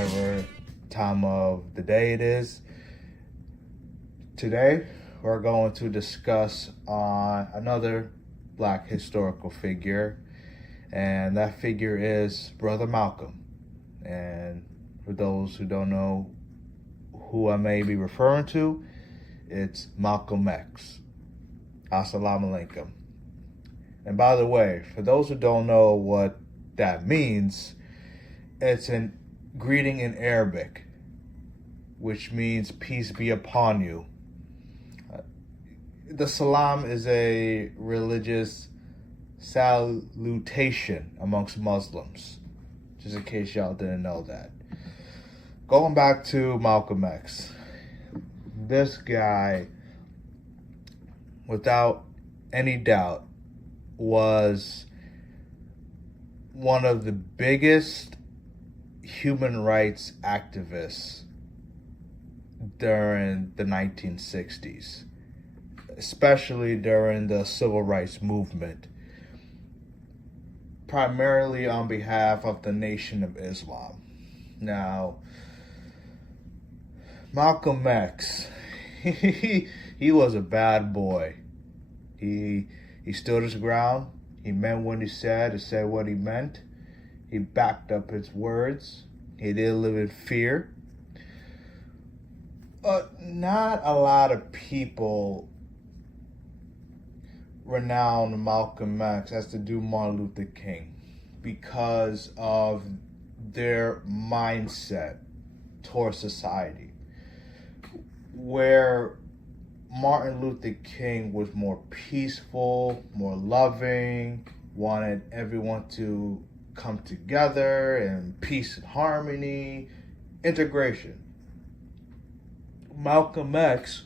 whatever time of the day it is. Today, we're going to discuss on another Black historical figure, and that figure is Brother Malcolm. And for those who don't know who I may be referring to, it's Malcolm X. Assalamu alaikum. And by the way, for those who don't know what that means, it's a greeting in Arabic, which means peace be upon you. The salam is a religious salutation amongst Muslims, just in case y'all didn't know that. Going back to Malcolm X, this guy, without any doubt, was one of the biggest human rights activists during the 1960s, especially during the civil rights movement, primarily on behalf of the Nation of Islam. Now, Malcolm X, he was a bad boy. He stood his ground. He meant what he said what he meant. He backed up his words. He didn't live in fear. But not a lot of people renown Malcolm X as to do Martin Luther King because of their mindset towards society, where Martin Luther King was more peaceful, more loving, wanted everyone to come together in peace and harmony, integration. Malcolm X,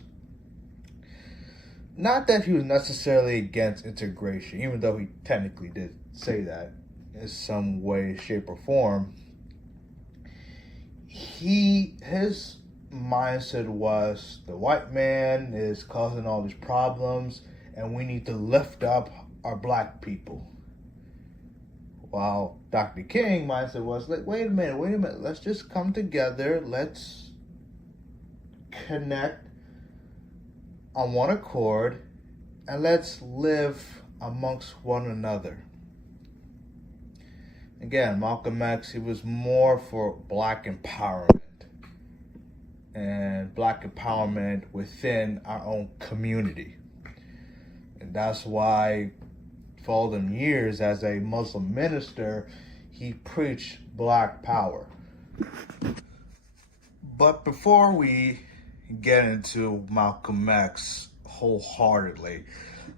not that he was necessarily against integration, even though he technically did say that in some way, shape, or form, his mindset was the white man is causing all these problems and we need to lift up our black people. While Dr. King mindset was like, wait a minute, let's just come together, let's connect on one accord, and let's live amongst one another. Again, Malcolm X, he was more for black empowerment, and black empowerment within our own community. And that's why for all them years as a Muslim minister, he preached black power. But before we get into Malcolm X wholeheartedly,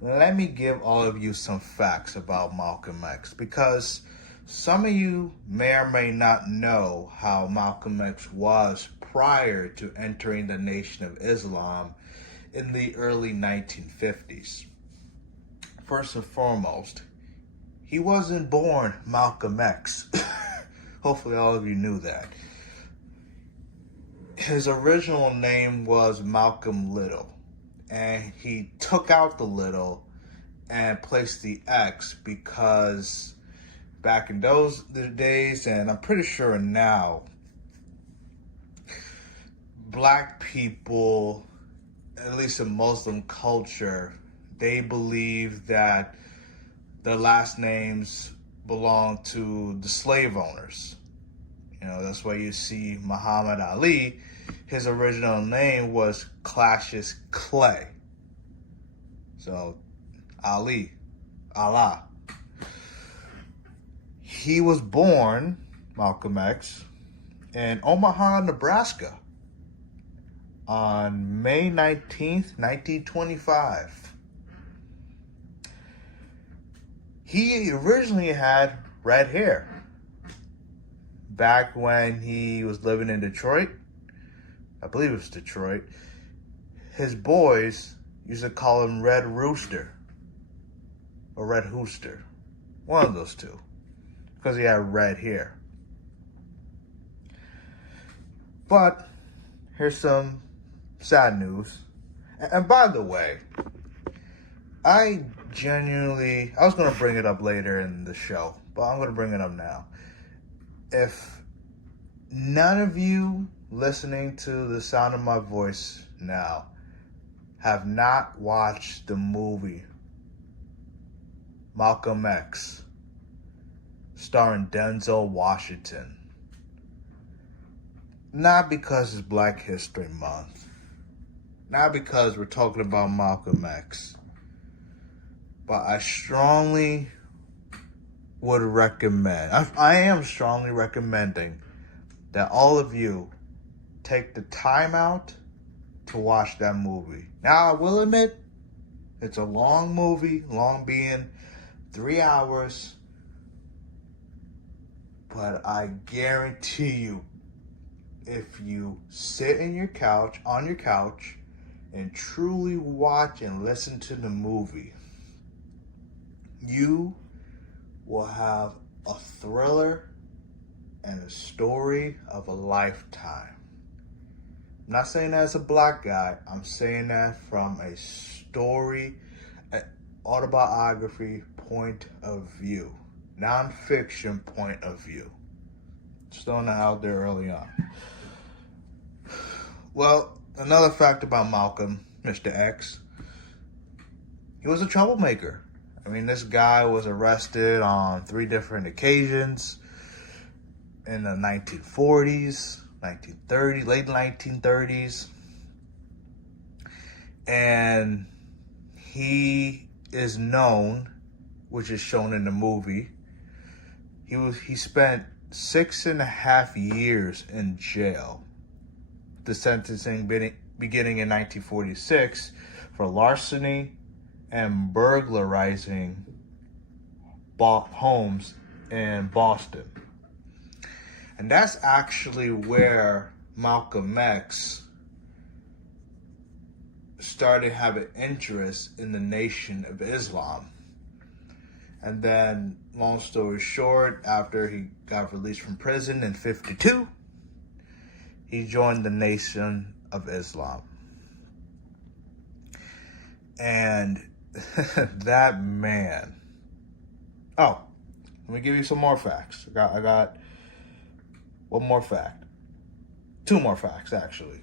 let me give all of you some facts about Malcolm X, because some of you may or may not know how Malcolm X was prior to entering the Nation of Islam in the early 1950s. First and foremost, he wasn't born Malcolm X. Hopefully all of you knew that. His original name was Malcolm Little, and he took out the little and placed the X because back in those days, and I'm pretty sure now, black people, at least in Muslim culture, they believe that their last names belong to the slave owners. You know, that's why you see Muhammad Ali, his original name was Cassius Clay. So, Ali, Allah. He was born, Malcolm X, in Omaha, Nebraska on May 19th, 1925. He originally had red hair back when he was living in Detroit. I believe it was Detroit. His boys used to call him Red Rooster or Red Hooster. One of those two, because he had red hair. But here's some sad news. And by the way, I was going to bring it up later in the show, but I'm going to bring it up now. If none of you listening to the sound of my voice now have not watched the movie Malcolm X, starring Denzel Washington. Not because it's Black History Month, not because we're talking about Malcolm X, but I strongly would recommend, I am strongly recommending that all of you take the time out to watch that movie. Now, I will admit, it's a long movie, long being 3 hours, but I guarantee you, if you sit on your couch, and truly watch and listen to the movie, you will have a thriller and a story of a lifetime. I'm not saying that as a black guy. I'm saying that from a story, an autobiography point of view, nonfiction point of view. Just throwing that out there early on. Well, another fact about Malcolm, Mr. X, he was a troublemaker. I mean, this guy was arrested on 3 different occasions in the 1940s, 1930s, late 1930s. And he is known, which is shown in the movie, he spent 6.5 years in jail. The sentencing beginning in 1946 for larceny and burglarizing homes in Boston. And that's actually where Malcolm X started having interest in the Nation of Islam. And then, long story short, after he got released from prison in 1952, he joined the Nation of Islam. And that man. Oh, let me give you some more facts. I got one more fact. 2 more facts, actually.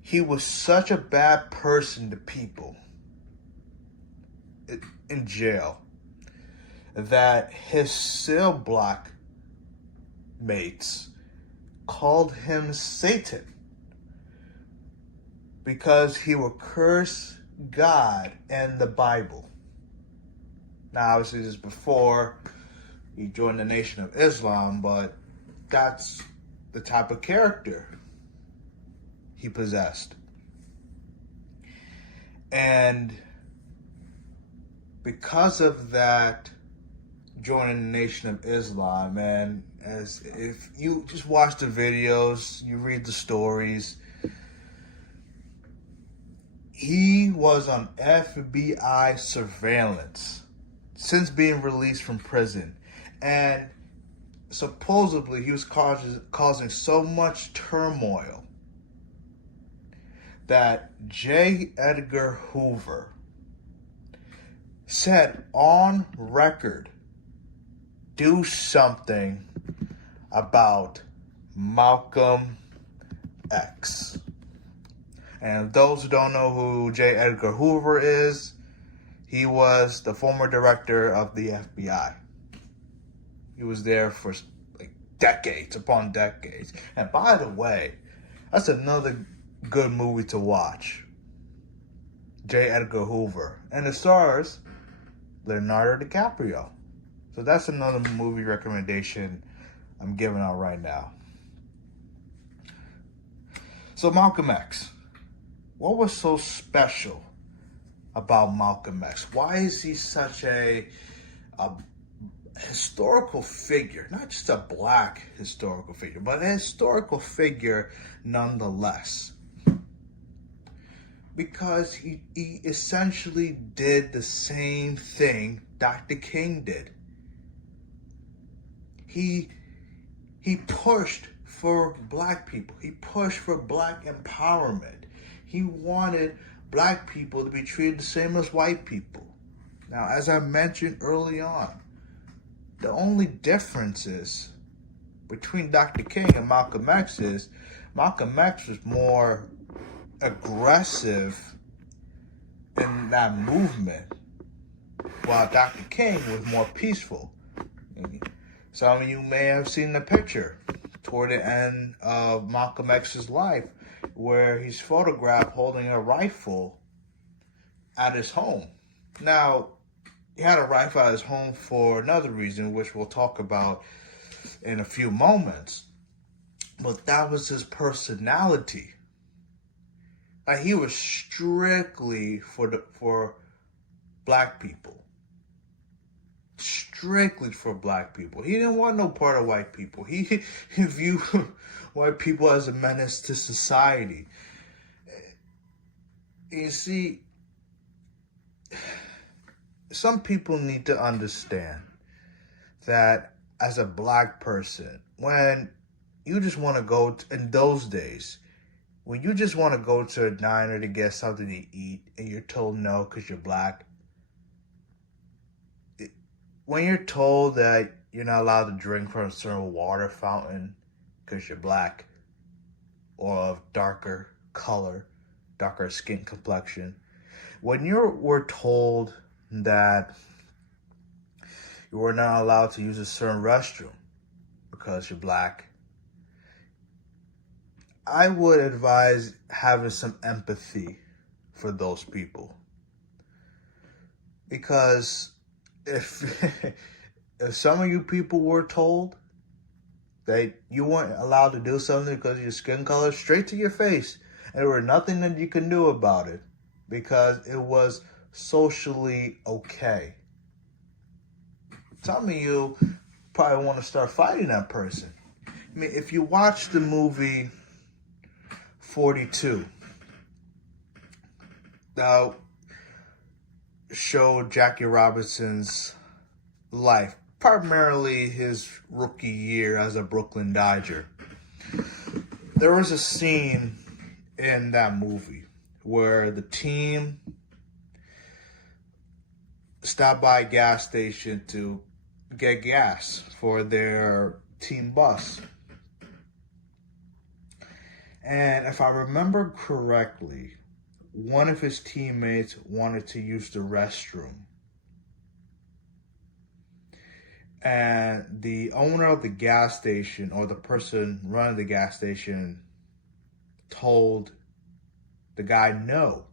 He was such a bad person to people in jail that his cell block mates called him Satan because he would curse God and the Bible. Now, obviously, this is before he joined the Nation of Islam, but that's the type of character he possessed. And because of that, joining the Nation of Islam, and as if you just watch the videos, you read the stories, he was on FBI surveillance since being released from prison. And supposedly he was causing so much turmoil that J. Edgar Hoover said on record, do something about Malcolm X. And those who don't know who J. Edgar Hoover is, he was the former director of the FBI. He was there for like decades upon decades. And by the way, that's another good movie to watch. J. Edgar Hoover. And it stars Leonardo DiCaprio. So that's another movie recommendation I'm giving out right now. So Malcolm X. What was so special about Malcolm X? Why is he such a historical figure? Not just a black historical figure, but a historical figure nonetheless. Because he essentially did the same thing Dr. King did. He pushed for black people. He pushed for black empowerment. He wanted black people to be treated the same as white people. Now, as I mentioned early on, the only difference is between Dr. King and Malcolm X is Malcolm X was more aggressive in that movement, while Dr. King was more peaceful. Some of you may have seen the picture toward the end of Malcolm X's life where he's photographed holding a rifle at his home. Now, he had a rifle at his home for another reason, which we'll talk about in a few moments. But that was his personality. Like, he was strictly for black people. Strictly for black people. He didn't want no part of white people. He viewed white people as a menace to society. You see, some people need to understand that as a black person, when you just want to go in those days, when you just want to go to a diner to get something to eat and you're told no because you're black, when you're told that you're not allowed to drink from a certain water fountain because you're black or of darker color, darker skin complexion, when we're told that you were not allowed to use a certain restroom because you're black, I would advise having some empathy for those people. Because if some of you people were told that you weren't allowed to do something because of your skin color, straight to your face, and there was nothing that you can do about it because it was socially okay, some of you probably want to start fighting that person. I mean, if you watch the movie 42, that showed Jackie Robinson's life, primarily his rookie year as a Brooklyn Dodger. There was a scene in that movie where the team stopped by a gas station to get gas for their team bus. And if I remember correctly, one of his teammates wanted to use the restroom. And the owner of the gas station, or the person running the gas station, told the guy no.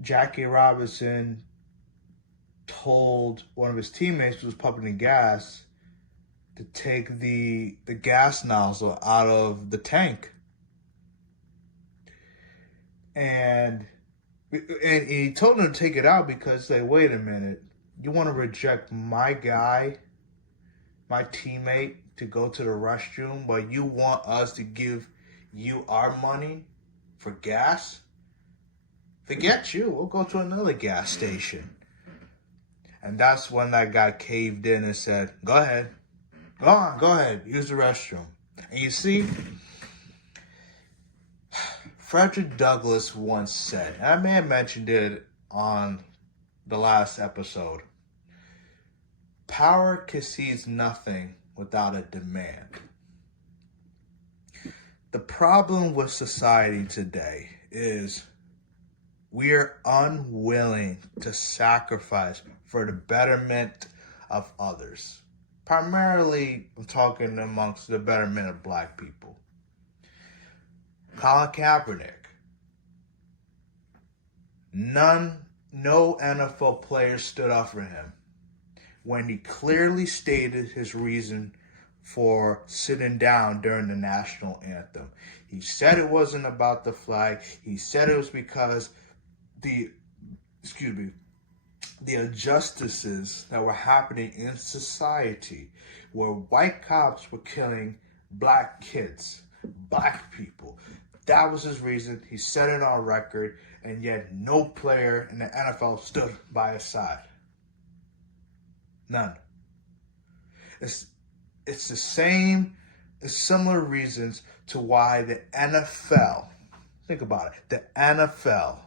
Jackie Robinson told one of his teammates who was pumping the gas to take the gas nozzle out of the tank. And he told him to take it out because, like, wait a minute, you want to reject my guy, my teammate, to go to the restroom, but you want us to give you our money for gas? Forget you, we'll go to another gas station. And that's when that guy caved in and said, go ahead, go ahead, use the restroom. And you see, Frederick Douglass once said, and I may have mentioned it on the last episode, power concedes nothing without a demand. The problem with society today is we're unwilling to sacrifice for the betterment of others. Primarily, I'm talking amongst the betterment of black people. Colin Kaepernick. No NFL player stood up for him when he clearly stated his reason for sitting down during the national anthem. He said it wasn't about the flag. He said it was because the injustices that were happening in society, where white cops were killing black kids, black people. That was his reason. He said it on record, and yet no player in the NFL stood by his side. None. It's the same, similar reasons to why the NFL, think about it, the NFL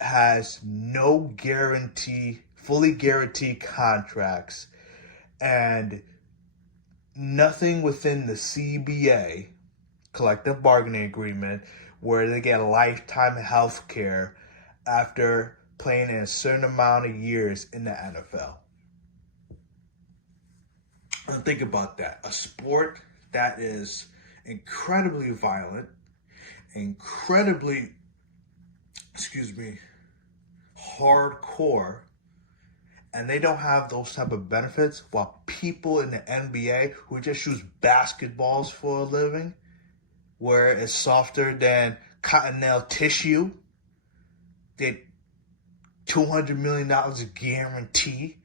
has no fully guaranteed contracts And nothing within the CBA, collective bargaining agreement, where they get lifetime health care after playing a certain amount of years in the NFL. And think about that. A sport that is incredibly violent, incredibly, hardcore, and they don't have those type of benefits, while people in the NBA who just use basketballs for a living, where it's softer than cottonelle tissue, get $200 million guarantee,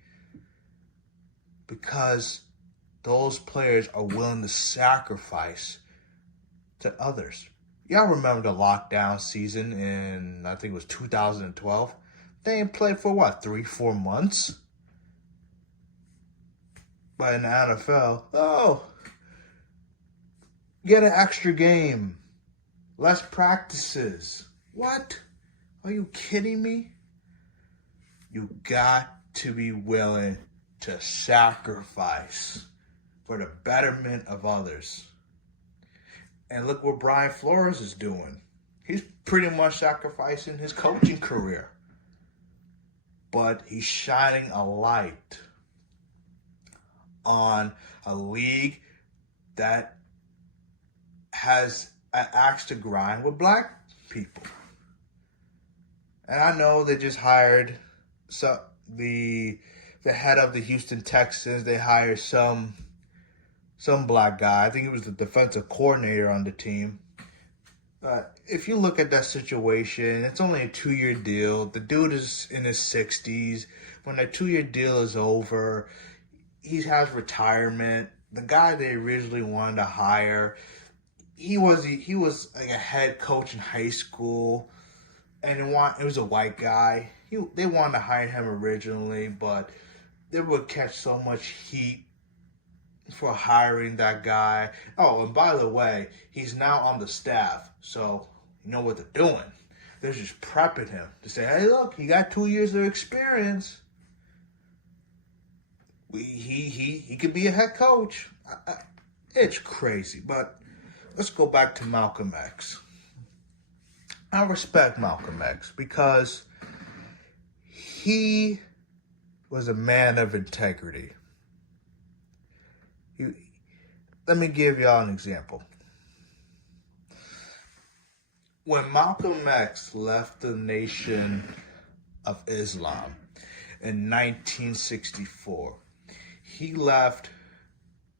because those players are willing to sacrifice to others. Y'all remember the lockdown season in, I think it was 2012? They didn't play for what, 3-4 months? But in the NFL, get an extra game, less practices. What? Are you kidding me? You got to be willing to sacrifice for the betterment of others. And look what Brian Flores is doing. He's pretty much sacrificing his coaching career. But he's shining a light on a league that has an axe to grind with black people. And I know they just hired the head of the Houston Texans. They hired some black guy. I think it was the defensive coordinator on the team. But if you look at that situation, it's only a 2-year deal. The dude is in his 60s. When that 2-year deal is over, he has retirement. The guy they originally wanted to hire, he was like a head coach in high school, and it was a white guy. They wanted to hire him originally, but they would catch so much heat for hiring that guy. Oh, and by the way, he's now on the staff, so you know what they're doing. They're just prepping him to say, hey, look, he got 2 years of experience. He could be a head coach. It's crazy, but let's go back to Malcolm X. I respect Malcolm X because he was a man of integrity. Let me give y'all an example. When Malcolm X left the Nation of Islam in 1964, he left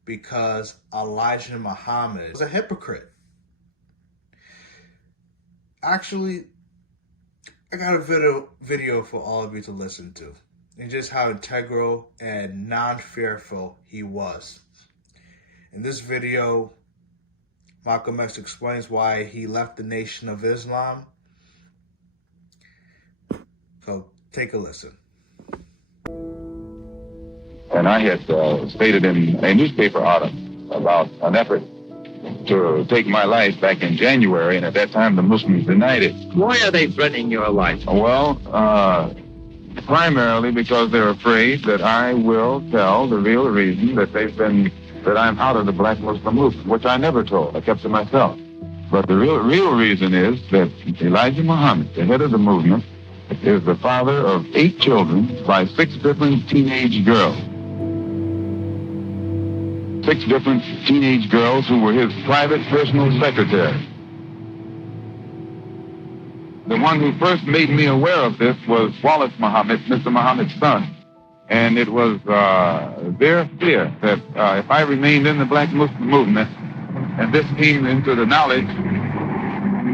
because Elijah Muhammad was a hypocrite. Actually, I got a video for all of you to listen to, and just how integral and non-fearful he was. In this video, Malcolm X explains why he left the Nation of Islam. So take a listen. And I had stated in a newspaper article about an effort to take my life back in January, and at that time the Muslims denied it. Why are they threatening your life? Well, primarily because they're afraid that I will tell the real reason that I'm out of the black Muslim movement, which I never told. I kept to myself. But the real reason is that Elijah Muhammad, the head of the movement, is the father of 8 children by 6 different teenage girls. 6 different teenage girls who were his private personal secretary. The one who first made me aware of this was Wallace Muhammad, Mr. Muhammad's son. And it was their fear that if I remained in the black Muslim movement, and this came into the knowledge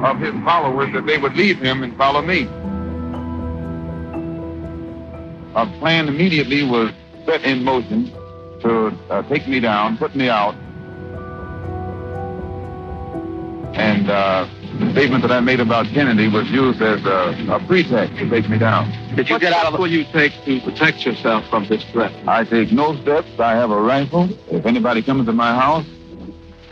of his followers, that they would leave him and follow me. A plan immediately was set in motion to take me down, put me out, and the statement that I made about Kennedy was used as a pretext to take me down. Did you get out of the... What will you take to protect yourself from this threat? I take no steps. I have a rifle. If anybody comes to my house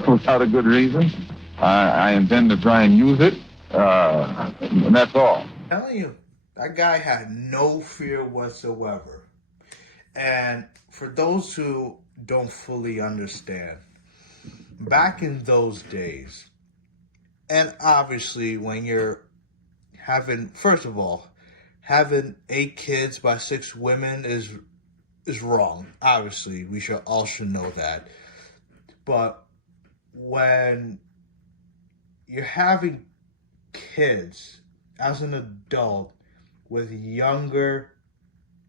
without a good reason, I intend to try and use it, and that's all. I'm telling you, that guy had no fear whatsoever. And for those who don't fully understand, back in those days, and obviously when you're having, first of all, having 8 kids by 6 women is wrong. Obviously, we all should know that. But when you're having kids as an adult with younger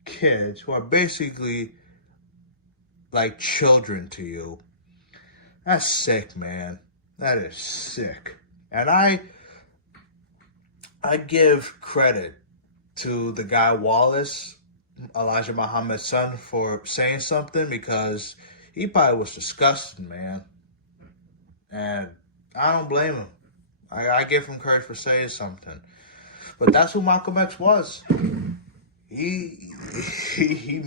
kids who are basically like children to you, that's sick, man. That is sick. And I give credit to the guy Wallace, Elijah Muhammad's son, for saying something, because he probably was disgusted, man. And I don't blame him. I give him credit for saying something. But that's who Malcolm X was. He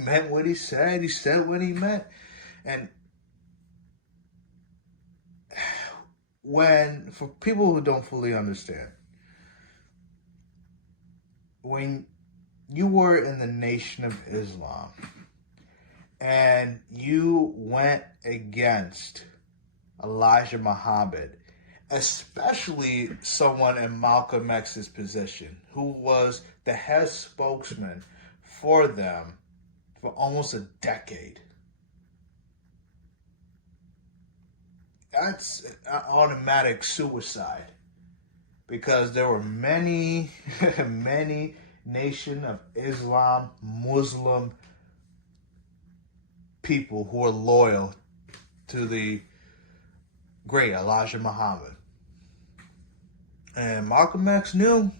meant what he said. He said what he meant. And for people who don't fully understand, when you were in the Nation of Islam and you went against Elijah Muhammad, especially someone in Malcolm X's position, who was the head spokesman for them for almost a decade, that's an automatic suicide. Because there were many, many Nation of Islam, Muslim people who were loyal to the great Elijah Muhammad. And Malcolm X knew.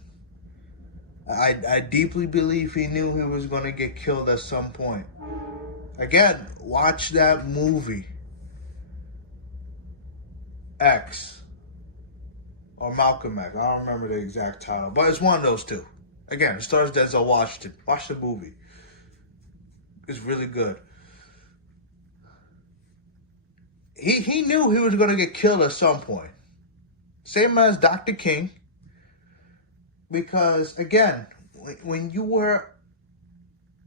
I deeply believe he knew he was going to get killed at some point. Again, watch that movie, X. Or Malcolm X. I don't remember the exact title. But it's one of those two. Again, it stars Denzel Washington. Watch the movie. It's really good. He knew he was going to get killed at some point. Same as Dr. King. Because, again, when you were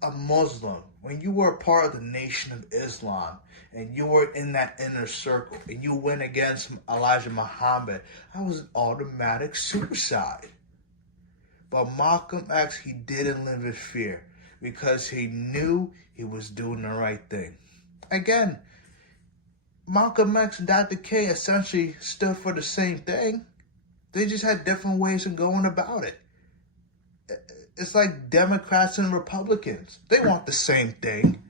a Muslim, when you were a part of the Nation of Islam, and you were in that inner circle, and you went against Elijah Muhammad, that was an automatic suicide. But Malcolm X, he didn't live in fear, because he knew he was doing the right thing. Again, Malcolm X and Dr. King essentially stood for the same thing. They just had different ways of going about it. It's like Democrats and Republicans. They want the same thing.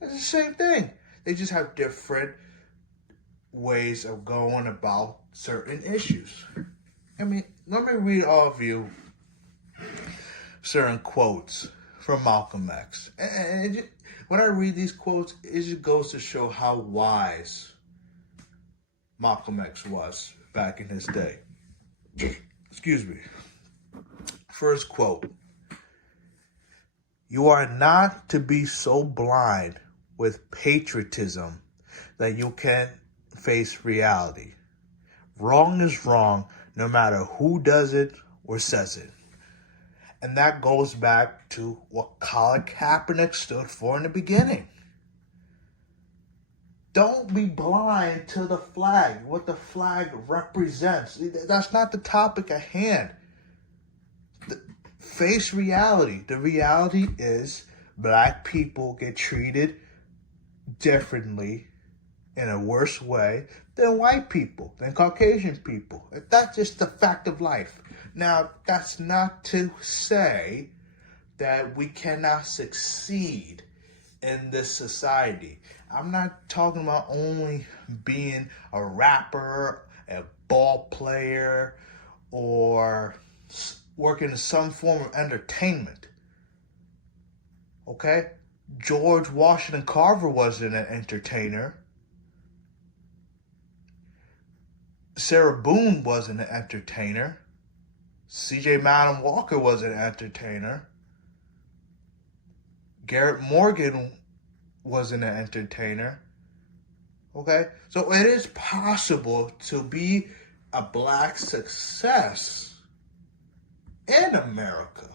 It's the same thing. They just have different ways of going about certain issues. I mean, let me read all of you certain quotes from Malcolm X. And when I read these quotes, it just goes to show how wise Malcolm X was back in his day. Excuse me. First quote. You are not to be so blind with patriotism that you can't face reality. Wrong is wrong, no matter who does it or says it. And that goes back to what Colin Kaepernick stood for in the beginning. Don't be blind to the flag, what the flag represents. That's not the topic at hand. Face reality. The reality is black people get treated differently in a worse way than white people, than Caucasian people. That's just the fact of life. Now, that's not to say that we cannot succeed in this society. I'm not talking about only being a rapper, a ball player, or working in some form of entertainment. Okay? George Washington Carver wasn't an entertainer. Sarah Boone wasn't an entertainer. C.J. Madden Walker was an entertainer. Garrett Morgan wasn't an entertainer. Okay? So it is possible to be a black success in America.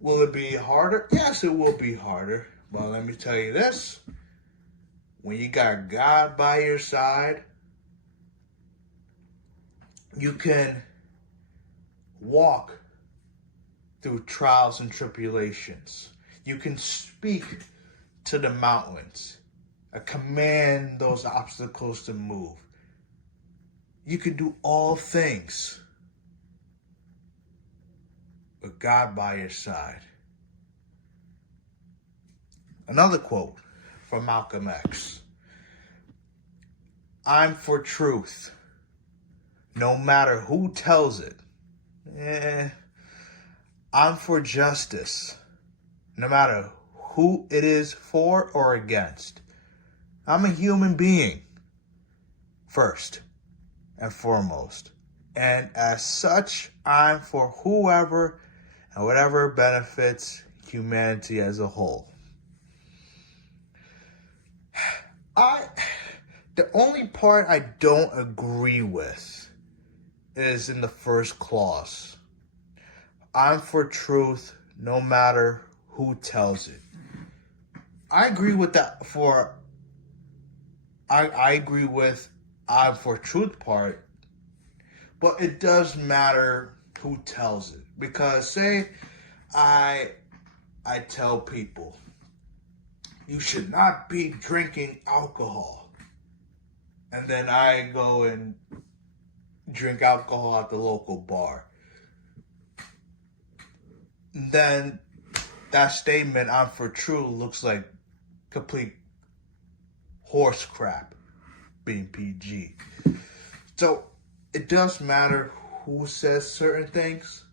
Will it be harder? Yes, it will be harder. Well, let me tell you this. When you got God by your side, you can walk through trials and tribulations. You can speak to the mountains, command those obstacles to move. You can do all things with God by your side. Another quote from Malcolm X. I'm for truth, no matter who tells it. I'm for justice, no matter who it is for or against. I'm a human being, first and foremost. And as such, I'm for whoever and whatever benefits humanity as a whole. The only part I don't agree with is in the first clause. I'm for truth, no matter who tells it. I agree with that I agree with I'm for truth part, but it does matter who tells it. Because say I tell people, you should not be drinking alcohol. And then I go and drink alcohol at the local bar. Then that statement, I'm for truth, looks like complete horse crap, being PG. So it does matter who says certain things.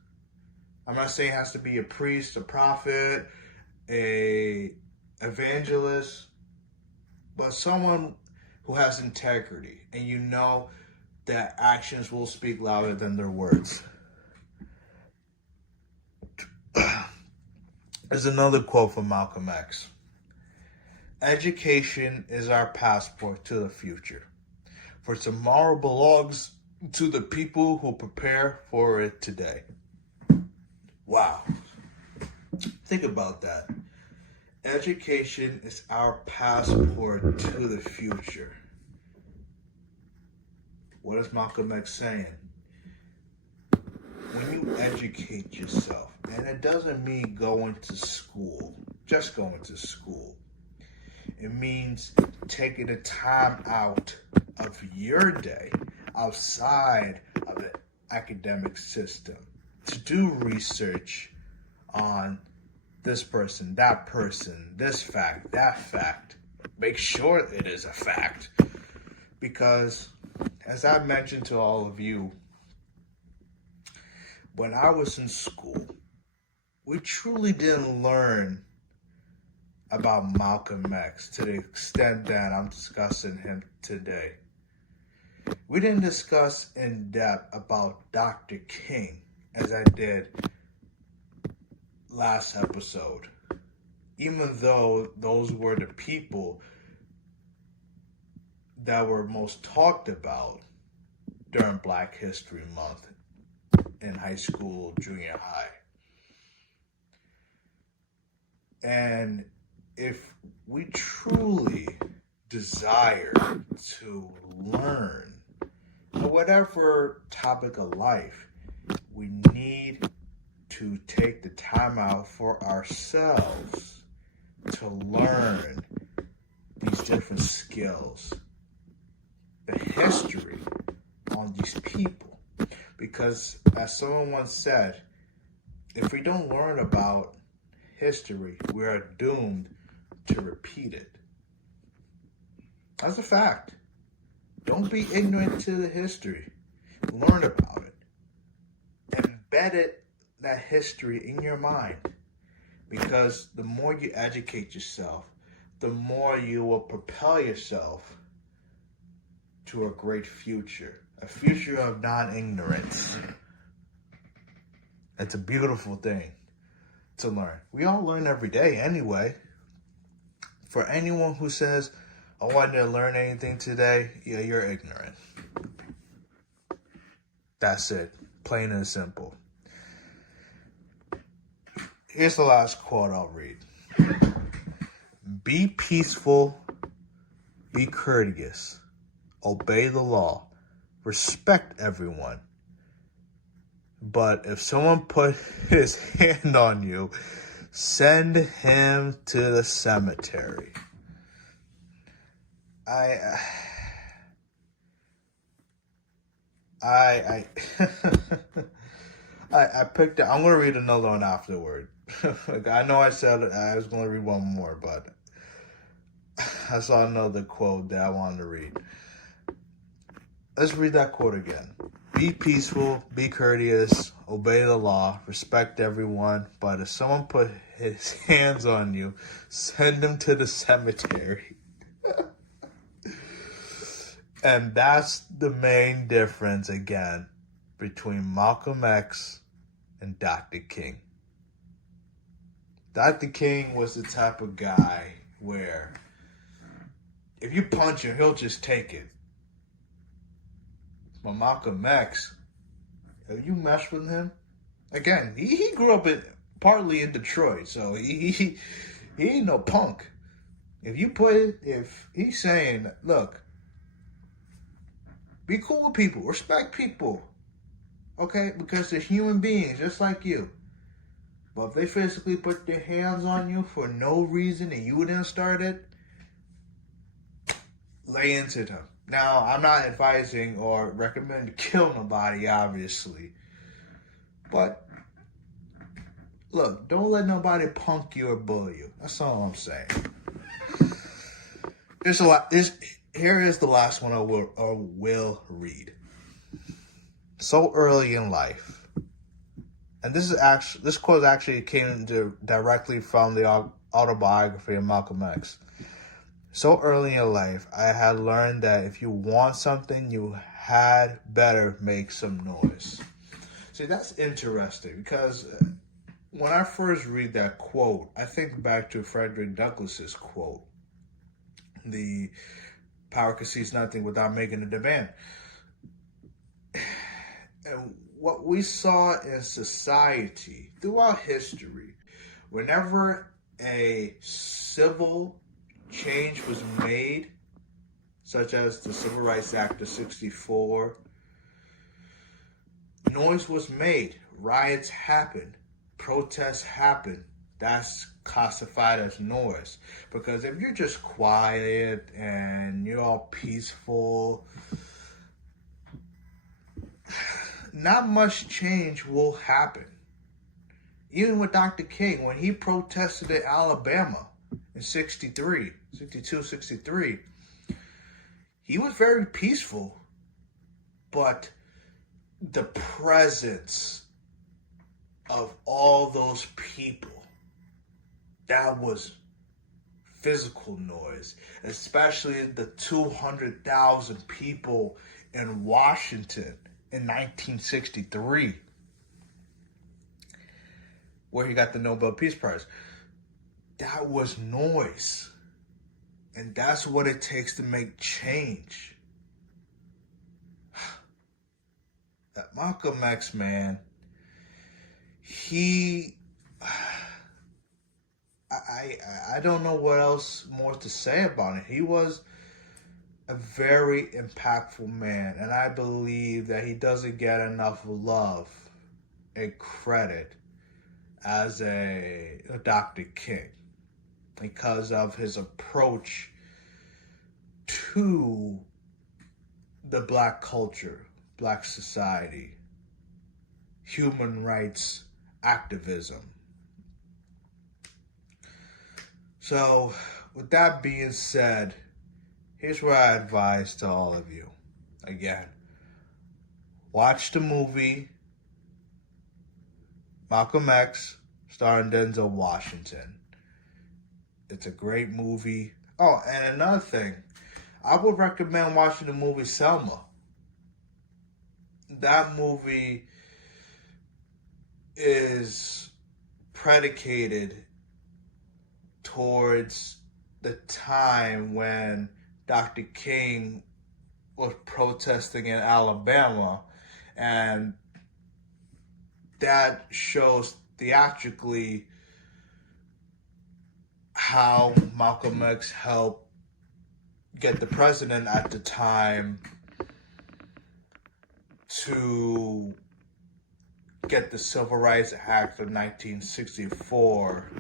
I'm not saying it has to be a priest, a prophet, a evangelist, but someone who has integrity, and you know that actions will speak louder than their words. There's another quote from Malcolm X. Education is our passport to the future, for tomorrow belongs to the people who prepare for it today. Wow. Think about that. Education is our passport to the future. What is Malcolm X saying? When you educate yourself, and it doesn't mean going to school, just going to school. It means taking the time out of your day, outside of the academic system, to do research on this person, this fact, that fact. Make sure it is a fact. Because, as I mentioned to all of you, when I was in school, we truly didn't learn about Malcolm X to the extent that I'm discussing him today. We didn't discuss in depth about Dr. King as I did last episode, even though those were the people that were most talked about during Black History Month in high school, junior high. And if we truly desire to learn whatever topic of life, we need to take the time out for ourselves to learn these different skills, the history on these people. Because as someone once said, if we don't learn about history, we are doomed to repeat it. That's a fact. Don't be ignorant to the history. Learn about it. Embed that history in your mind. Because the more you educate yourself, the more you will propel yourself to a great future. A future of non-ignorance. It's a beautiful thing to learn. We all learn every day anyway. For anyone who says, I wanted to learn anything today, yeah, you're ignorant. That's it. Plain and simple. Here's the last quote I'll read. Be peaceful, be courteous, obey the law, respect everyone. But if someone put his hand on you, send him to the cemetery. I picked it. I'm gonna read another one afterward. I know I said I was gonna read one more, but I saw another quote that I wanted to read. Let's read that quote again. Be peaceful, be courteous, obey the law, respect everyone, but if someone put his hands on you, send him to the cemetery. And that's the main difference, again, between Malcolm X and Dr. King. Dr. King was the type of guy where if you punch him, he'll just take it. But Malcolm X, if you mess with him, again, he grew up partly in Detroit, so he ain't no punk. If he's saying, look, be cool with people, respect people, okay? Because they're human beings just like you. But if they physically put their hands on you for no reason and you didn't start it, lay into them. Now, I'm not advising or recommending to kill nobody, obviously. But, look, don't let nobody punk you or bully you. That's all I'm saying. Here is the last one I will read. So early in life. And this quote actually came directly from the autobiography of Malcolm X. So early in life, I had learned that if you want something, you had better make some noise. See, that's interesting because when I first read that quote, I think back to Frederick Douglass's quote, the power concedes nothing without making a demand. And what we saw in society throughout history, whenever a civil change was made, such as the Civil Rights Act of 1964, noise was made, riots happened, protests happened. That's classified as noise. Because if you're just quiet and you're all peaceful, not much change will happen. Even with Dr. King, when he protested in Alabama in 62, 63, he was very peaceful, but the presence of all those people, that was physical noise, especially the 200,000 people in Washington in 1963, where he got the Nobel Peace Prize. That was noise. And that's what it takes to make change. That Malcolm X, man, I don't know what else more to say about it. He was a very impactful man, and I believe that he doesn't get enough love and credit as a Dr. King because of his approach to the black culture, black society, human rights activism. So, with that being said, here's what I advise to all of you. Again, watch the movie Malcolm X, starring Denzel Washington. It's a great movie. Oh, and another thing, I would recommend watching the movie Selma. That movie is predicated towards the time when Dr. King was protesting in Alabama, and that shows theatrically how Malcolm X helped get the president at the time to get the Civil Rights Act of 1964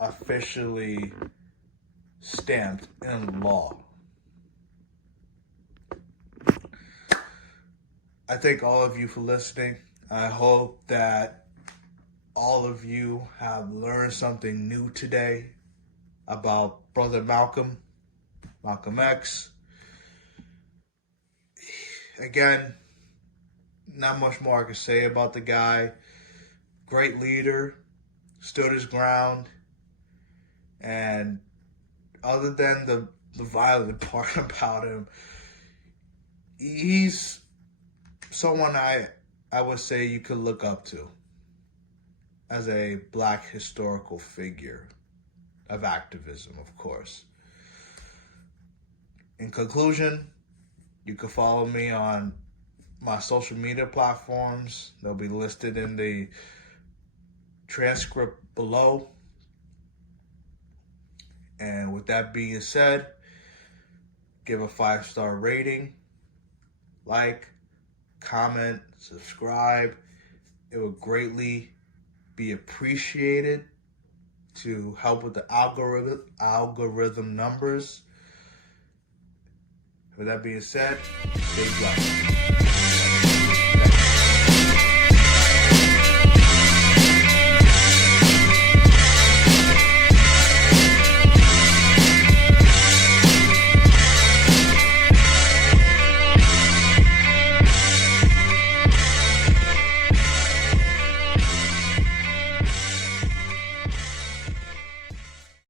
officially stamped in law. I thank all of you for listening. I hope that all of you have learned something new today about Brother Malcolm X. Again, not much more I can say about the guy. Great leader, stood his ground, and other than the violent part about him, he's someone I would say you could look up to as a black historical figure of activism, of course. In conclusion, you can follow me on my social media platforms. They'll be listed in the transcript below. And with that being said, give a 5-star rating, like, comment, subscribe. It would greatly be appreciated to help with the algorithm numbers. With that being said, stay blessed.